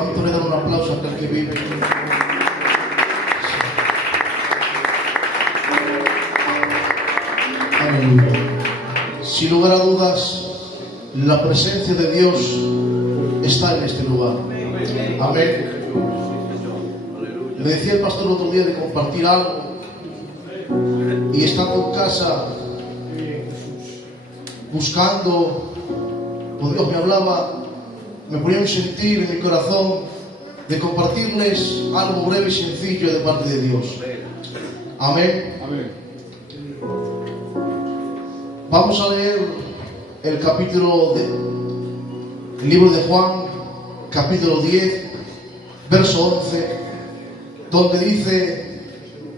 ¿Cuánto le dan un aplauso a aquel que vive? Aleluya. Sin lugar a dudas, la presencia de Dios está en este lugar. Amén. Le decía el pastor el otro día de compartir algo, y estando en casa buscando, pues Dios me hablaba, me ponía un sentir en mi corazón de compartirles algo breve y sencillo de parte de Dios. Amén. Amén. Vamos a leer el capítulo del libro de Juan, capítulo 10, verso 11, donde dice,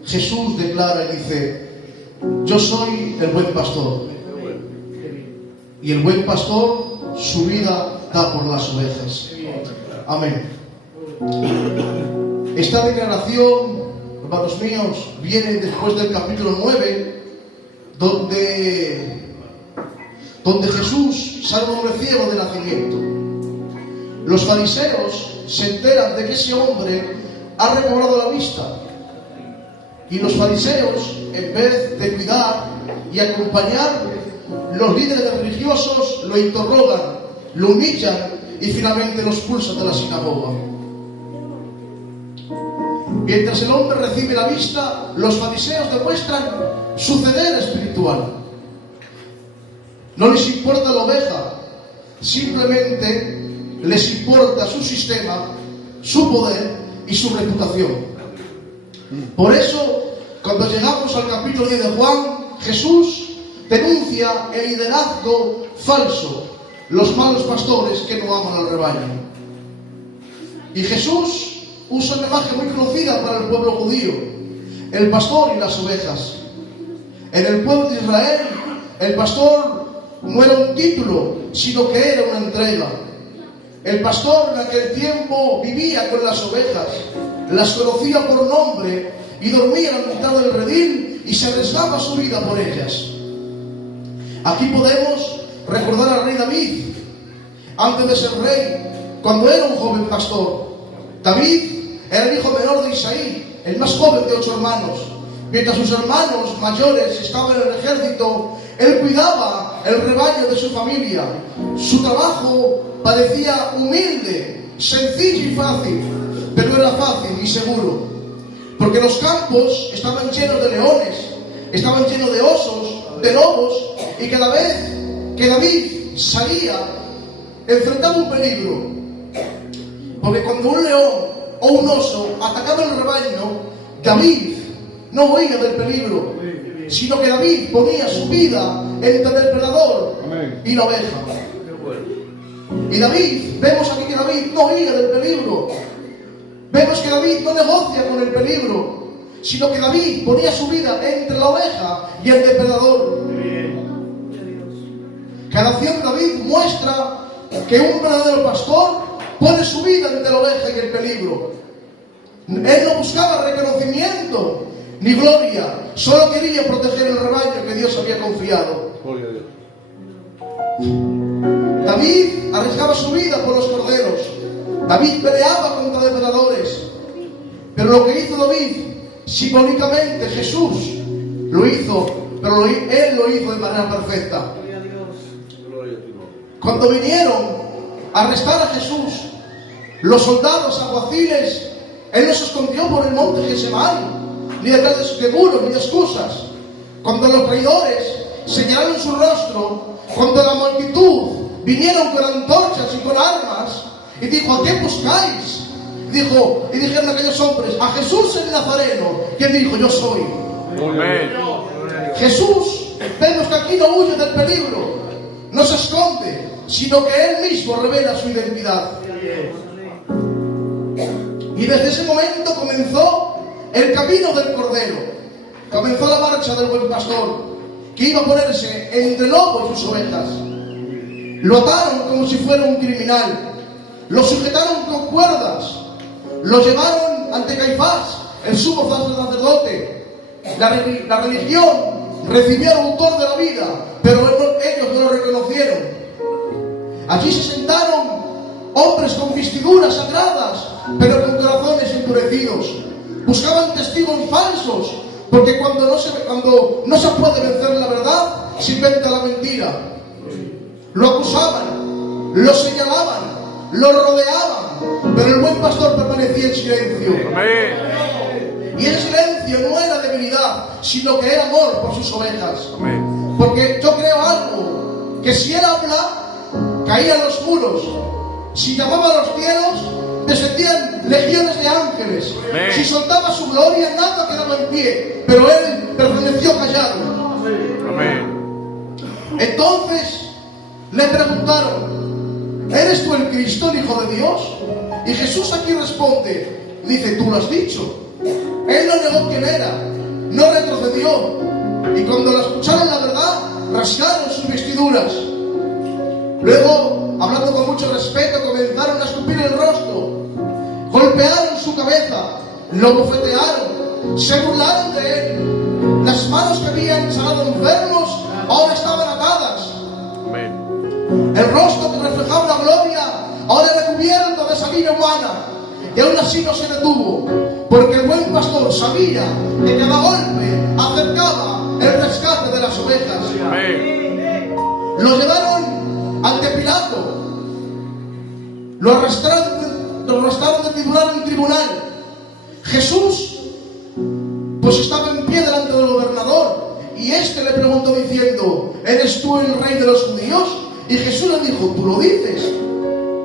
Jesús declara y dice, yo soy el buen pastor, y el buen pastor su vida da por las ovejas. Amén. Esta declaración, hermanos míos, viene después del capítulo 9, donde Jesús salva a un hombre ciego de nacimiento. Los fariseos se enteran de que ese hombre ha recobrado la vista, y los fariseos, en vez de cuidar y acompañar, los líderes religiosos lo interrogan, lo humillan y finalmente lo expulsan de la sinagoga. Mientras el hombre recibe la vista, los fariseos demuestran su ceder espiritual. No les importa la oveja, simplemente les importa su sistema, su poder y su reputación. Por eso, cuando llegamos al capítulo 10 de Juan, Jesús denuncia el liderazgo falso, los malos pastores que no aman al rebaño. Y Jesús usa una imagen muy conocida para el pueblo judío, el pastor y las ovejas. En el pueblo de Israel, el pastor no era un título, sino que era una entrega. El pastor en aquel tiempo vivía con las ovejas, las conocía por nombre y dormía en la mitad del redil y se arriesgaba su vida por ellas. Aquí podemos recordar al rey David, antes de ser rey, cuando era un joven pastor. David era el hijo menor de Isaí, el más joven de 8 hermanos. Mientras sus hermanos mayores estaban en el ejército, él cuidaba el rebaño de su familia. Su trabajo parecía humilde, sencillo y fácil, pero era fácil y seguro, porque los campos estaban llenos de leones, estaban llenos de osos, de lobos, y cada vez que David salía, enfrentaba un peligro. Porque cuando un león o un oso atacaba el rebaño, David no huía del peligro, sino que David ponía su vida entre el depredador y la oveja. Y David, vemos aquí que David no huía del peligro. Vemos que David no negocia con el peligro, sino que David ponía su vida entre la oveja y el depredador. Cada acción de David muestra que un verdadero pastor pone su vida entre la oveja y el peligro. Él no buscaba reconocimiento ni gloria, solo quería proteger el rebaño que Dios había confiado. David arriesgaba su vida por los corderos. David peleaba contra depredadores. Pero lo que hizo David, simbólicamente Jesús lo hizo, pero él lo hizo de manera perfecta. Cuando vinieron a arrestar a Jesús, los soldados alguaciles, él no se escondió por el monte Getsemaní, ni detrás de muros, ni de excusas. Cuando los traidores señalaron su rostro, cuando la multitud vinieron con antorchas y con armas, y dijo, ¿a qué buscáis? Y dijeron aquellos hombres, a Jesús el Nazareno, que dijo, yo soy. Amén. Jesús, vemos que aquí no huye del peligro, no se esconde, sino que Él mismo revela su identidad. Y desde ese momento comenzó el camino del Cordero, comenzó la marcha del buen pastor, que iba a ponerse entre lobo y sus ovejas. Lo ataron como si fuera un criminal, lo sujetaron con cuerdas, lo llevaron ante Caifás, el sumo sacerdote. La religión recibió al autor de la vida, pero ellos no lo reconocieron. Allí se sentaron hombres con vestiduras sagradas, pero con corazones endurecidos. Buscaban testigos falsos, porque cuando no se puede vencer la verdad, se inventa la mentira. Lo acusaban, lo señalaban, lo rodeaban, pero el buen pastor permanecía en silencio. Amén. Y el silencio no era debilidad, sino que era amor por sus ovejas. Amén. Porque yo creo algo, que si él habla, caían los muros. Si llamaba a los cielos, descendían legiones de ángeles. Amén. Si soltaba su gloria, nada quedaba en pie. Pero él permaneció callado. Amén. Entonces le preguntaron: ¿eres tú el Cristo, el Hijo de Dios? Y Jesús aquí responde, dice: tú lo has dicho. Él no negó quién era, no retrocedió. Y cuando la escucharon la verdad, rasgaron sus vestiduras. Luego, hablando con mucho respeto, comenzaron a escupir el rostro, golpearon su cabeza, lo bofetearon, se burlaron de él. Las manos que habían sanado enfermos ahora estaban atadas. Amén. El rostro que reflejaba la gloria ahora era cubierto de saliva humana. Y aún así no se detuvo, porque el buen pastor sabía que cada golpe acercaba el rescate de las ovejas. Amén. Lo llevaron ante Pilato, lo arrastraron de tribunal en tribunal. Jesús pues estaba en pie delante del gobernador, y este le preguntó diciendo: ¿eres tú el rey de los judíos? Y Jesús le dijo: tú lo dices.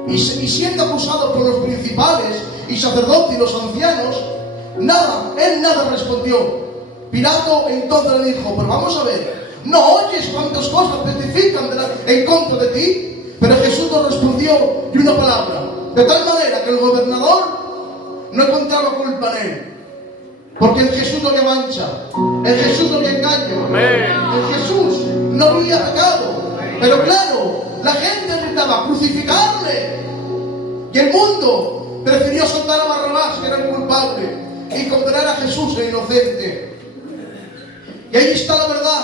Y siendo acusado por los principales y sacerdotes y los ancianos, él nada respondió. Pilato entonces le dijo: pero vamos a ver, ¿no oyes cuántas cosas testifican en contra de ti? Pero Jesús no respondió ni una palabra, de tal manera que el gobernador no encontraba culpa en él, porque en Jesús no había mancha, en Jesús no había engaño, Amén. en Jesús no había pecado. Pero claro, la gente gritaba: crucificarle. Y el mundo prefirió soltar a Barrabás, que era el culpable, y condenar a Jesús, el inocente. Y ahí está la verdad: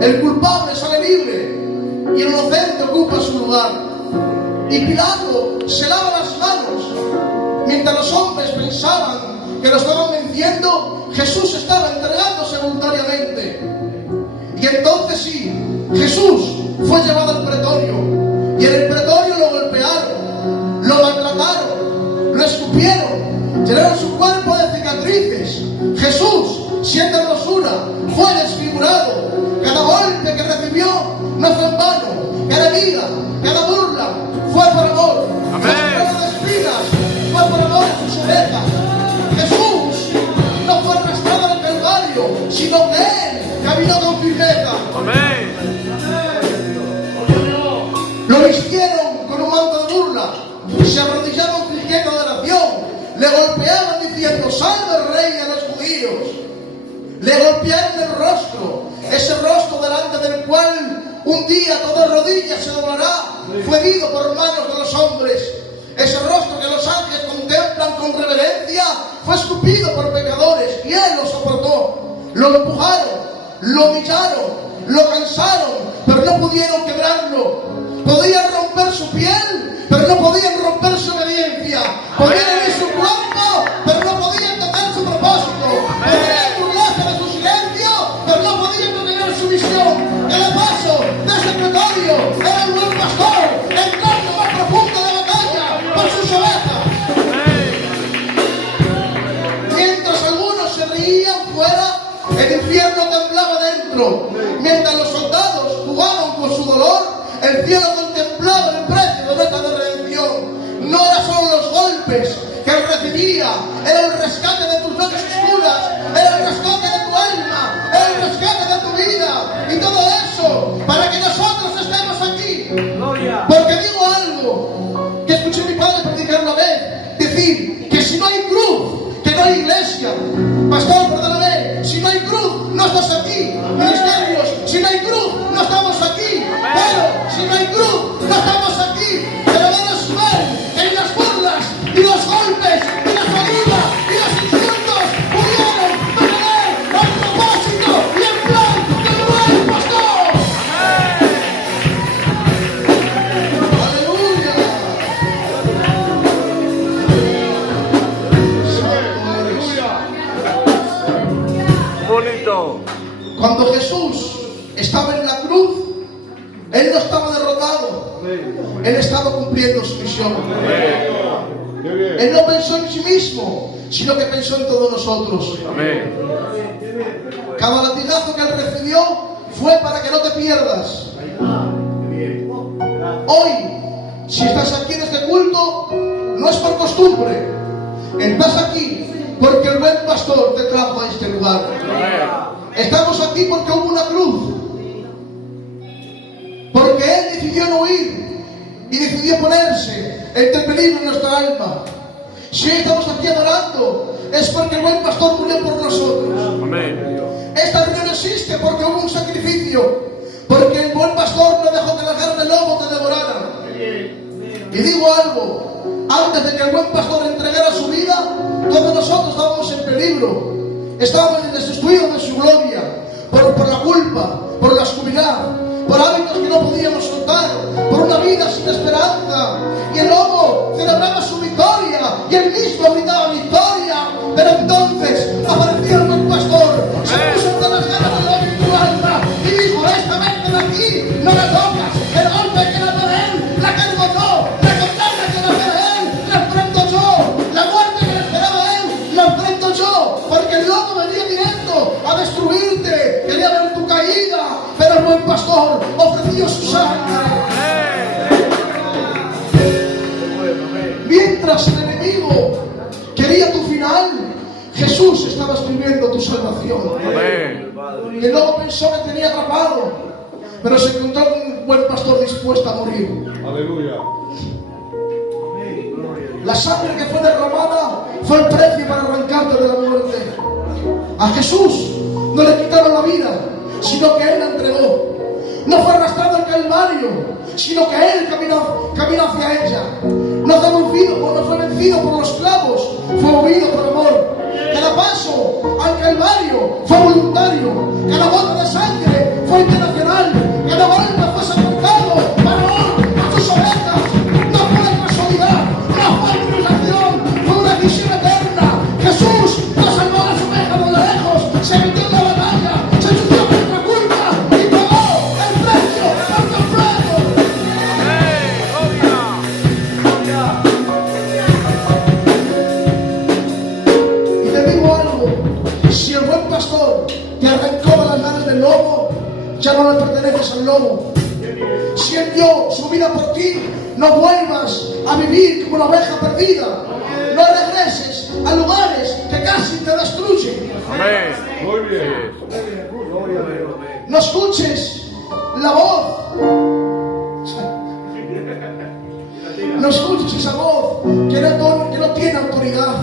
el culpable sale libre y el inocente ocupa su lugar. Y Pilato se lava las manos. Mientras los hombres pensaban que lo estaban venciendo, Jesús estaba entregándose voluntariamente. Y entonces sí, Jesús fue llevado al pretorio, y en el pretorio lo golpearon, lo maltrataron, lo escupieron, llenaron su cuerpo de cicatrices. Jesús, siendo hermosura, fue desfigurado. Cada golpe que recibió no fue en vano, cada herida, cada burla fue por amor. Amén. Cada corona de espinas fue por amor a sus orejas. Jesús no fue arrastrado al Calvario, sino que él caminó con firmeza. Amén. Lo vistieron con un manto de burla, se arrodillaron fingiendo adoración, le golpeaban diciendo: salve el rey de los judíos. Le golpearon el rostro, ese rostro delante del cual un día toda rodilla se doblará, fue herido por manos de los hombres. Ese rostro que los ángeles contemplan con reverencia fue escupido por pecadores, y él lo soportó. Lo empujaron, lo humillaron, lo cansaron, pero no pudieron quebrarlo. Podían romper su piel, pero no podían romper su obediencia. Podían herir su cuerpo, pero no podían tocar su propósito. Podían burlarse de su silencio, pero no podían detener su misión. El paso de ese pretorio era el buen pastor, el campo más profundo de batalla por sus ovejas. Mientras algunos se reían fuera, el infierno temblaba dentro. Mientras los soldados jugaban con su dolor, el cielo contemplaba el precio de nuestra redención. No eran solo los golpes que él recibía, era el rescate de tus noches oscuras, era el rescate de tu alma, era el rescate de tu vida. Y todo eso para que nosotros estemos aquí. Porque digo algo que escuché a mi padre predicar una vez, decir que si no hay cruz, que no hay iglesia. Pastor, perdóname, si no hay cruz, no estás aquí. Ministerios, si no hay cruz, no estamos aquí. Pero si no hay cruz, no estamos aquí. Pero menos mal en las burlas y los golpes y la saliva y los insultos pudieron detener el propósito y el plan del buen pastor. ¡Aleluya! bonito. Cuando Jesús estaba en la cruz, Él no estaba derrotado. Él estaba cumpliendo su misión. Él no pensó en sí mismo, sino que pensó en todos nosotros. Amén. Cada latigazo que Él recibió fue para que no te pierdas. Hoy, si estás aquí en este culto, no es por costumbre. Estás aquí porque el buen pastor te trajo a este lugar. Estamos aquí porque hubo una cruz. Porque Él decidió no huir y decidió ponerse entre peligro en nuestra alma. Si hoy estamos aquí adorando, es porque el buen pastor murió por nosotros. Amén. Esta reunión existe porque hubo un sacrificio. Porque el buen pastor no dejó que la carne del lobo te devorara. Y digo algo, antes de que el buen pastor entregara su vida, todos nosotros estábamos en peligro. Estábamos destituidos de su gloria, por la culpa, por la oscuridad, por hábitos que no podíamos soltar, por una vida sin esperanza. Y el lobo celebraba su victoria, y él mismo gritaba victoria. Pero entonces apareció el buen pastor, se puso entre las ganas del lobo en tu alma, y dijo: esta vez de aquí no la tocas, el golpe que la de él, la cargo yo, la condena que la de él, la enfrento yo, la muerte que le esperaba a él, la enfrento yo, porque el lobo venía directo a destruirte, quería ver tu caída, pero el buen pastor ofreció su sangre. Mientras el enemigo quería tu final, Jesús estaba escribiendo tu salvación. Amén. El lobo pensó que tenía atrapado, pero se encontró con un buen pastor dispuesto a morir. Aleluya. La sangre que fue derramada fue el precio para arrancarte de la muerte. A Jesús no le quitaron la vida, sino que Él la entregó. No fue arrastrado al Calvario, sino que Él caminó hacia ella. No fue vencido por los clavos, fue movido por amor. Cada paso al Calvario fue voluntario. Cada gota de sangre fue internacional. Cada golpe fue soportado para honor a sus ovejas. No fue casualidad, no fue improvisación, fue una decisión eterna. Jesús nos salvó a las ovejas de lejos, se metió en la batalla, se ensució nuestra culpa y pagó el precio por completo. Y te digo algo, si el buen pastor te arrancó de las ganas del lobo, ya no le perteneces al lobo. Si Él dio su vida por ti, no vuelvas a vivir como una oveja perdida. No regreses a lugares que casi te destruyen. Amén. Muy bien. No escuches la voz. No escuches esa voz que no tiene autoridad.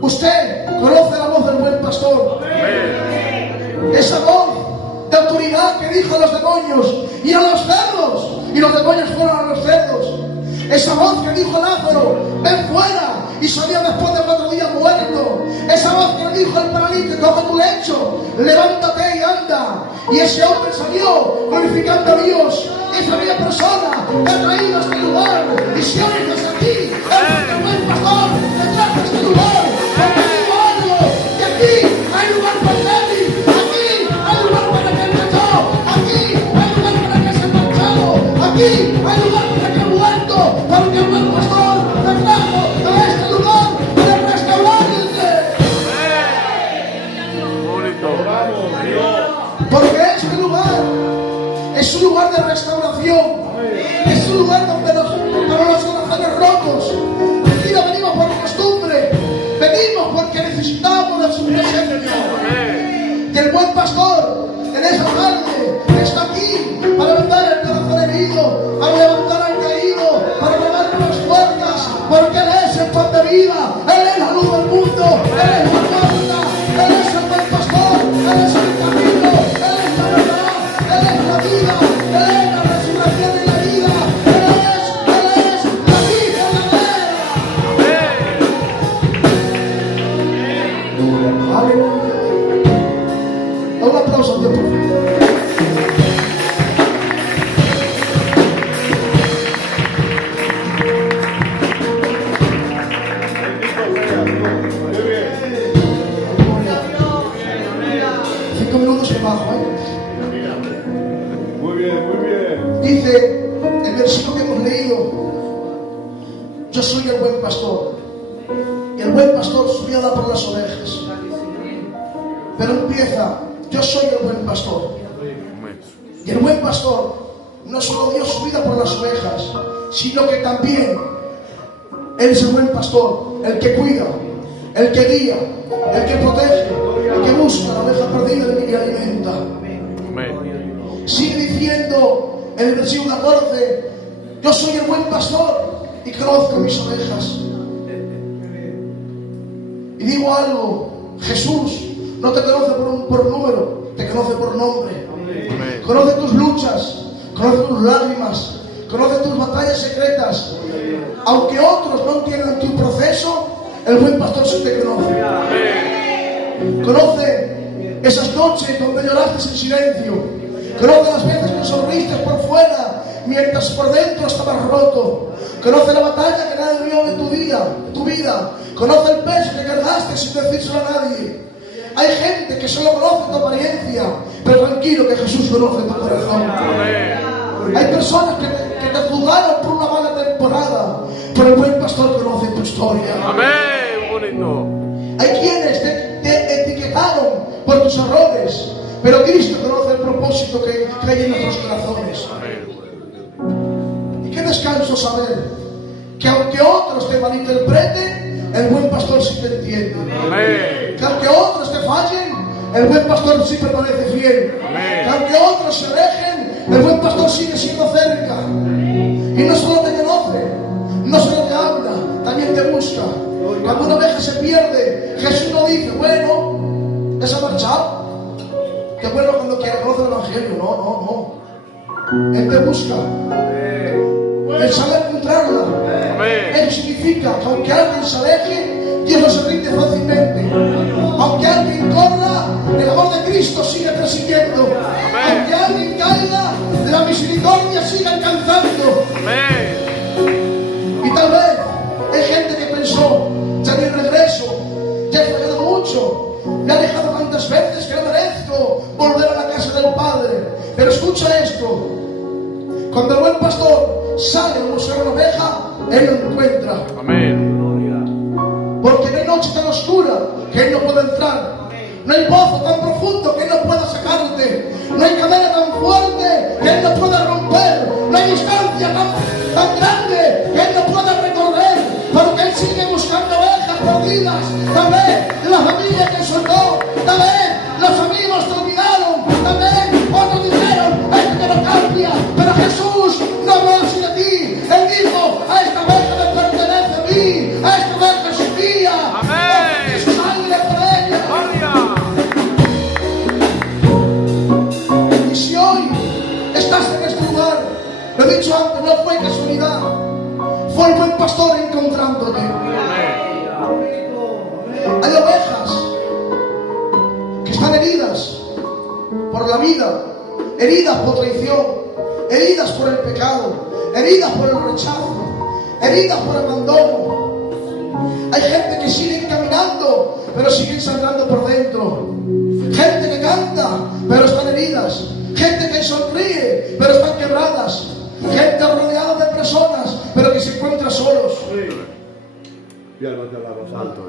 Usted conoce la voz del buen pastor. Amén. Esa voz de autoridad que dijo a los demonios: y a los cerdos. Y los demonios fueron a los cerdos. Esa voz que dijo a Lázaro: ven fuera. Y salió después de 4 días muerto. Esa voz que le dijo al paralítico: coge tu lecho, levántate y anda. Y ese hombre salió glorificando a Dios. Esa misma persona te ha traído a este lugar. Y si hoy estás aquí, es porque el buen pastor te trajo a este lugar. Porque digo algo, que aquí hay lugar para el débil, aquí hay lugar para el que empezó, aquí hay lugar para el que se ha marchado, aquí hay lugar para el que ha muerto, porque el buen pastor te trajo a este lugar para restaurarte. Bonito. Porque este lugar es un lugar de restauración. Es un lugar donde para los corazones rotos. Aquí no venimos por costumbre, venimos porque necesitamos de su presencia. Del buen pastor en esa tarde está aquí para levantar el corazón herido, para levantar al caído, para levantar las puertas, porque Él es el pan de vida, Él es la luz del mundo, Él es la puerta, Él es el buen pastor, Él es el camino, Él es la verdad, Él es la vida, Él es la resurrección y la vida, Él es la vida verdadera. Aleluya. Da un aplauso a Dios, por favor. Muy bien. pastor. Y el buen pastor su vida da por las ovejas. Pero empieza, yo soy el buen pastor. Y el buen pastor no solo dio su vida por las ovejas, sino que también Él es el buen pastor, el que cuida, el que guía, el que protege, el que busca la oveja perdida y que alimenta. Sigue diciendo en el versículo 14, yo soy el buen pastor y conozco mis ovejas. Y digo algo, Jesús no te conoce por un número, te conoce por nombre. Conoce tus luchas, conoce tus lágrimas, conoce tus batallas secretas. Aunque otros no entiendan tu proceso, el buen pastor sí te conoce. Conoce esas noches donde lloraste en silencio. Conoce las veces que sonriste por fuera mientras por dentro estabas roto. Conoce la batalla que nadie vio de tu vida. Conoce el peso que cargaste sin decírselo a nadie. Hay gente que solo conoce tu apariencia, pero tranquilo que Jesús conoce tu corazón. Hay personas que te juzgaron por una mala temporada, pero el buen pastor conoce tu historia. Amén, bonito. Hay quienes te etiquetaron por tus errores, pero Cristo conoce el propósito que hay en nuestros corazones. Y qué descanso saber que aunque otros te malinterpreten, el buen pastor sí te entiende. Amén. Que aunque otros te fallen, el buen pastor sí permanece fiel. Amén. Que aunque otros se alejen, el buen pastor sigue siendo cerca. Y no solo te conoce, no solo te habla, también te busca. Cuando una oveja se pierde, Jesús no dice, bueno, ¿ya se ha marchado? Que bueno cuando quiere conocer el Evangelio. No. Él te busca. Él sabe encontrarla. Eso significa que aunque alguien se aleje, Dios no se rinde fácilmente. Aunque alguien corra, el amor de Cristo sigue persiguiendo. Aunque alguien caiga, la misericordia sigue alcanzando. Y tal vez hay gente que pensó, ya no hay regreso, ya he fallado mucho, me ha dejado tantas veces que no merezco volver a la casa del Padre. Pero escucha esto, cuando el buen pastor sale a buscar una oveja, Él lo encuentra. Porque no hay noche tan oscura que Él no pueda entrar. No hay pozo tan profundo que Él no pueda sacarte. No hay cadena tan fuerte que Él no pueda romper. No hay distancia tan grande que Él no pueda recorrer. Porque Él sigue buscando ovejas perdidas. Tal vez la familia que soltó, tal vez los amigos te olvidaron, tal vez otros dijeron, este que no cambia. Pero Jesús no habló así de ti. Él dijo, a esta oveja me pertenece a mí, a esta oveja es mía. Amén. Su sangre por ella. Y si hoy estás en este lugar, lo he dicho antes, no fue casualidad, fue el buen pastor encontrándote. Hay ovejas que están heridas por la vida, heridas por traición, heridas por el pecado, heridas por el rechazo, heridas por abandono. Hay gente que sigue caminando, pero siguen sangrando por dentro. Gente que canta, pero están heridas. Gente que sonríe, pero están quebradas. Gente rodeada de personas, pero que se encuentran solos.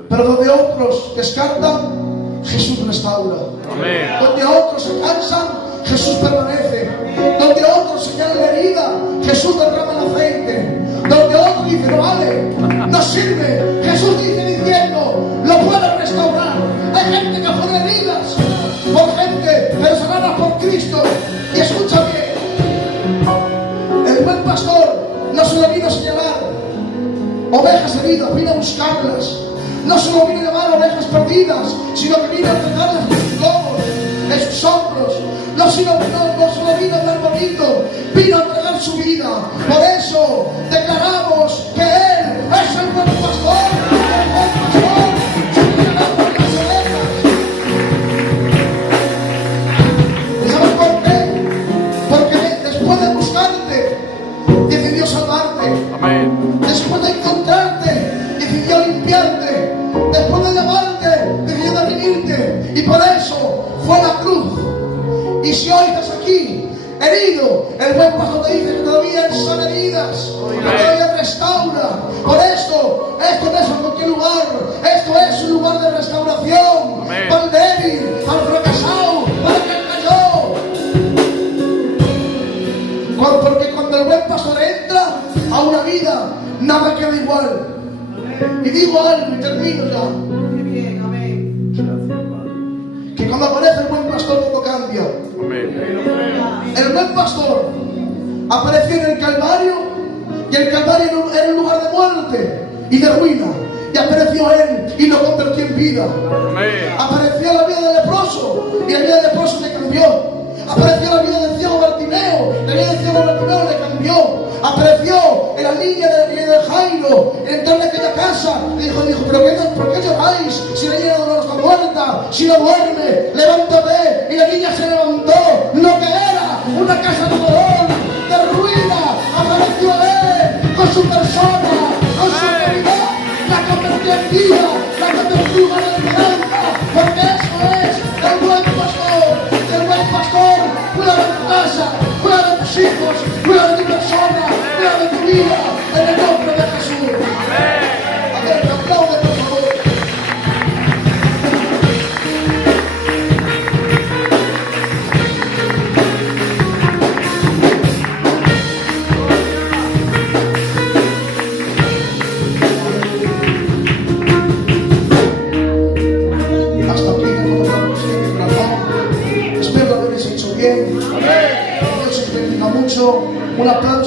Pero donde otros descartan, Jesús restaura. Donde otros se cansan, Jesús permanece. Donde otros señalan la herida, Jesús derrama el aceite. Donde otros dicen, no vale, no sirve, Jesús dice diciendo, lo puede restaurar. Hay gente que pone heridas por gente, pero sanadas por Cristo. Y escucha bien, el buen pastor no solo vino a señalar ovejas heridas, vino a buscarlas. No solo vino a llamar ovejas perdidas, sino que vino a entregarlas en sus lomos, en sus hombros. No solo vino a dar bonito, vino a entregar su vida. Por eso declaramos que Él es el buen pastor. El buen pastor se entrega por las ovejas. ¿Y sabes por qué? Porque después de buscarte, decidió salvarte. Después de encontrarte, decidió limpiarte. Después de llamarte, decidió redimirte. Y por eso fue a la cruz. Y si hoy estás aquí, herido, el buen pastor te dice que todavía Él sana heridas, que todavía restaura. Por esto no es en cualquier lugar, esto es un lugar de restauración. Amén. Para el débil, para el fracasado, para el que cayó. Porque cuando el buen pastor entra a una vida, nada queda igual. Y digo algo y termino ya. Que cuando aparece el buen pastor todo cambia. Amén. El buen pastor apareció en el Calvario, y el Calvario era un lugar de muerte y de ruina, y apareció Él y lo convirtió en vida. Amén. Apareció la vida del leproso y la vida del leproso le cambió. Apareció la vida del ciego Bartimeo, la vida del ciego Bartimeo le cambió. Apareció en la niña de Jairo, entró en aquella casa y dijo, ¿por qué lloráis? Si la niña no está muerta, si no duerme, levántate. Y la niña se levantó, lo que era una casa de dolor, de ruina. Apareció Él con su persona, con su autoridad, la convirtió en vida, la convirtió en una esperanza, porque eso es el buen pastor. El buen pastor cuida de tu casa, cuida de tus hijos, cuida de tu persona, cuida de tu vida, en el nombre de Jesús. A ver, que aplaude, por favor. Hasta aquí me colocamos en el corazón. Espero haberles hecho bien. Dios os bendiga mucho. Un aplauso.